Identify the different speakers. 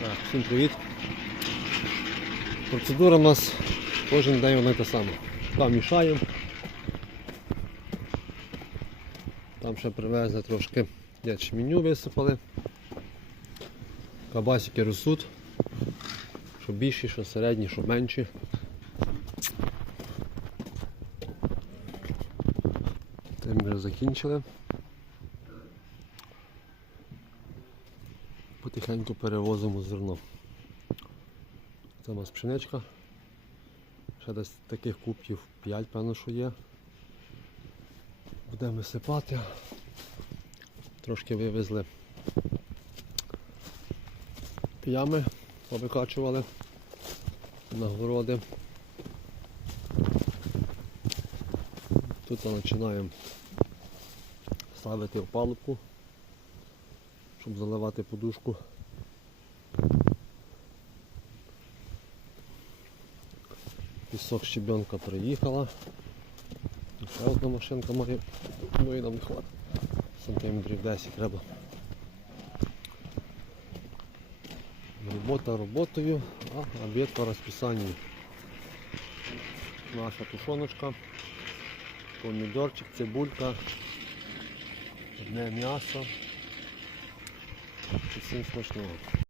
Speaker 1: Так, всім привіт. Процедура у нас кожен день й та сама. Там мішаємо. Там ще привезли трошки ячменю висипали. Кабасики ростуть. Що більші, що середні, що менші. Тим вже закінчили. Потихеньку перевозимо зерно. Це у нас пшеничка. Ще десь таких кубків 5, певно, що є. Будемо висипати. Трошки вивезли ями, повикачували на городи. Тут починаємо ставити опалубку, щоб заливати подушку. Пісок щебенка приїхала. Ще одна машинка має, ну і нам не. Сантиметрів 10 треба. Робота роботою, а обід по розписанню. Наша тушоночка, помідорчик, цибулька, одне м'ясо. Всім смачного.